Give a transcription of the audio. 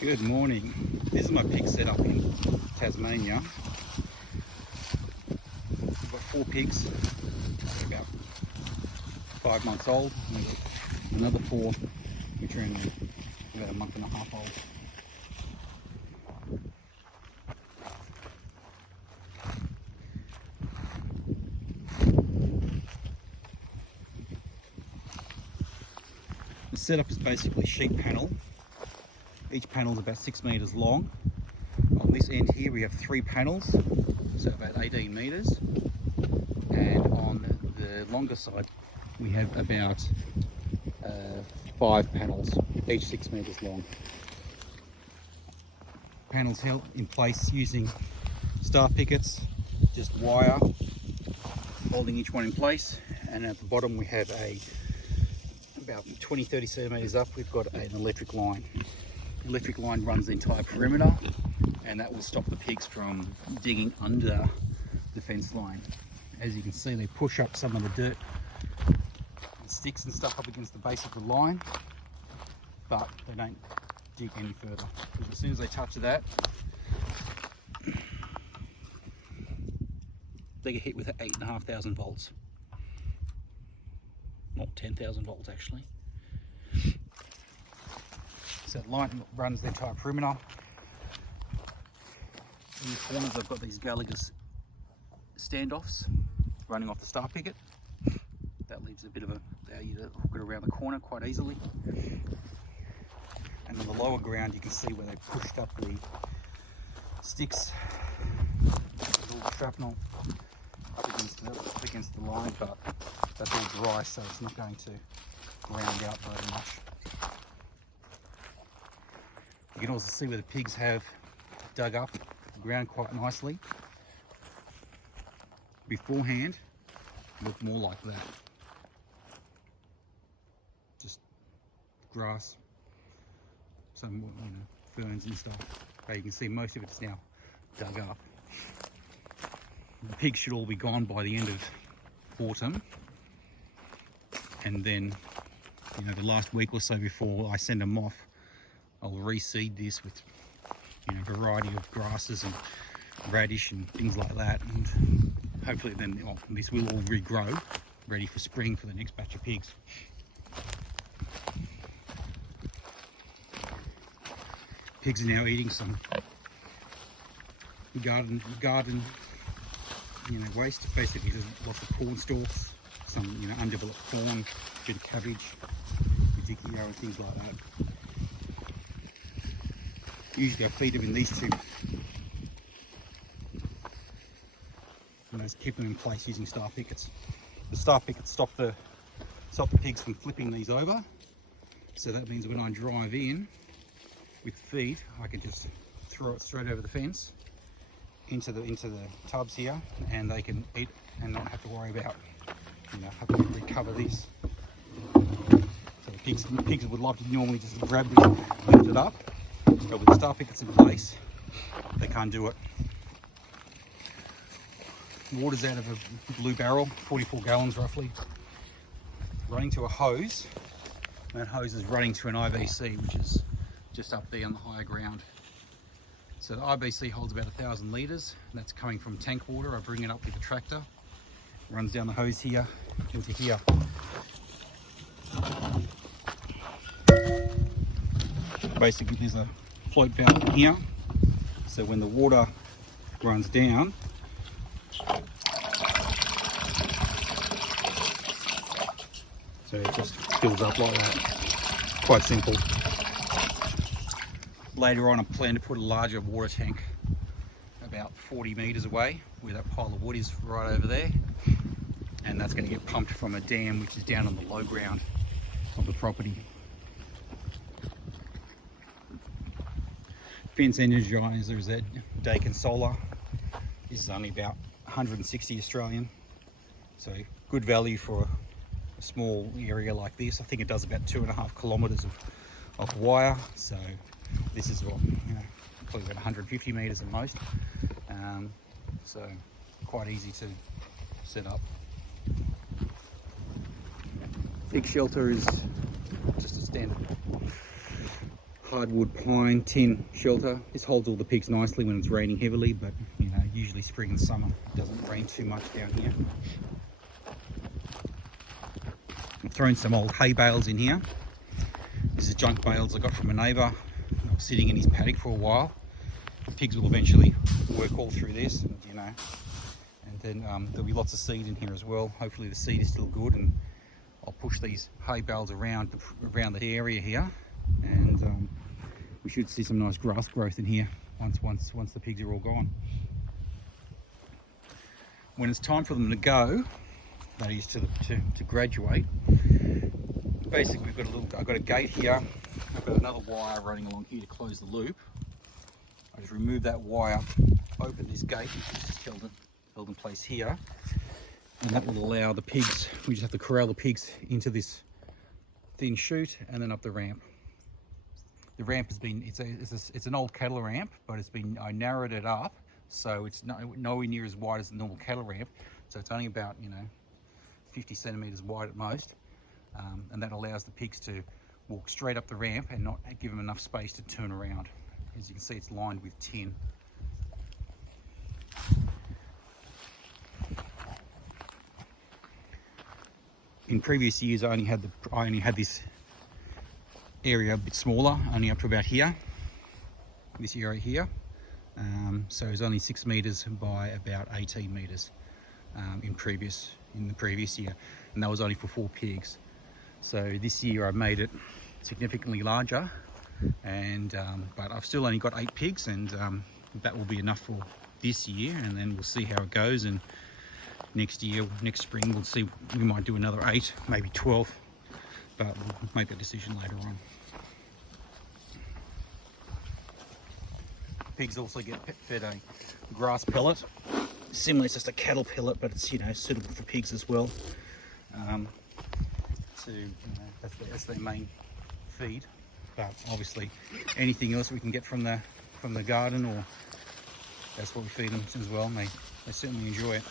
Good morning. This is my pig setup in Tasmania. I've got 4 pigs, they're about 5 months old. And I've got another 4 which are only about a month and a half old. The setup is basically a sheep panel. Each panel is about 6 metres long. On this end here we have 3 panels, so about 18 metres. And on the longer side we have about 5 panels, each 6 metres long. Panels held in place using star pickets, just wire holding each one in place. And at the bottom we have about 20-30 centimetres up, we've got an electric line. The electric line runs the entire perimeter, and that will stop the pigs from digging under the fence line. As you can see, they push up some of the dirt and sticks and stuff up against the base of the line, but they don't dig any further, because as soon as they touch that, they get hit with 8,500 volts. Not 10,000 volts actually. So the line runs the entire perimeter. In the corners I've got these Gallagher standoffs running off the star picket. That leaves a bit of allow you to hook it around the corner quite easily. And on the lower ground you can see where they pushed up the sticks, all the shrapnel up against the line, but that's all dry, so it's not going to ground out very much. You can also see where the pigs have dug up the ground quite nicely. Beforehand, it looked more like that. Just grass, some ferns and stuff. But you can see most of it's now dug up. The pigs should all be gone by the end of autumn. And then, the last week or so before I send them off, I'll reseed this with a variety of grasses and radish and things like that, and hopefully then this will all regrow, ready for spring for the next batch of pigs. Pigs are now eating some garden waste. Basically there's lots of corn stalks, some undeveloped corn, a bit of cabbage, radicchio and things like that. Usually I feed them in these 2, and I just keep them in place using star pickets. The star pickets stop the pigs from flipping these over, so that means when I drive in with feed, I can just throw it straight over the fence into the tubs here, and they can eat and not have to worry about having to recover this. So the pigs would love to normally just grab this and lift it up, but with the star pickets in place, they can't do it. Water's out of a blue barrel, 44 gallons roughly, running to a hose. And that hose is running to an IBC, which is just up there on the higher ground. So the IBC holds about 1,000 litres, and that's coming from tank water. I bring it up with a tractor, runs down the hose here into here. Basically there's a float valve in here, so when the water runs down, so it just fills up like that. Quite simple. Later on I plan to put a larger water tank about 40 metres away, where that pile of wood is right over there, and that's going to get pumped from a dam which is down on the low ground of the property. Fence energizer is at Dakin Solar. This is only about 160 Australian, so good value for a small area like this. I think it does about 2.5 kilometres of wire, so this is probably about 150 metres at most, so quite easy to set up. Pig shelter is just a standard hardwood pine tin shelter. This holds all the pigs nicely when it's raining heavily, but you know, usually spring and summer it doesn't rain too much down here. I've thrown some old hay bales in here. This is junk bales I got from a neighbour. I was sitting in his paddock for a while. The pigs will eventually work all through this, and, you know, and then there'll be lots of seed in here as well. Hopefully the seed is still good, and I'll push these hay bales around the area here, and we should see some nice grass growth in here once the pigs are all gone. When it's time for them to go, that is to graduate, basically I've got a gate here. I've got another wire running along here to close the loop. I just remove that wire, open this gate, which is held in place here, and that will allow the pigs, we just have to corral the pigs into this thin chute and then up the ramp. The ramp has been, it's an old cattle ramp, but I narrowed it up so it's nowhere near as wide as the normal cattle ramp, so it's only about, you know, 50 centimeters wide at most, and that allows the pigs to walk straight up the ramp and not give them enough space to turn around. As you can see, it's lined with tin. In previous years, I only had this area a bit smaller, only up to about here. This area here, so it's only 6 meters by about 18 meters in the previous year, and that was only for 4 pigs. So this year I made it significantly larger, and but I've still only got 8 pigs, and that will be enough for this year, and then we'll see how it goes. And next spring we'll see, we might do another 8, maybe 12, but we'll make that decision later on. Pigs also get fed a grass pellet. Similar, it's just a cattle pellet, but it's, you know, suitable for pigs as well. That's their main feed. But obviously, anything else we can get from the garden, or that's what we feed them as well. And they certainly enjoy it.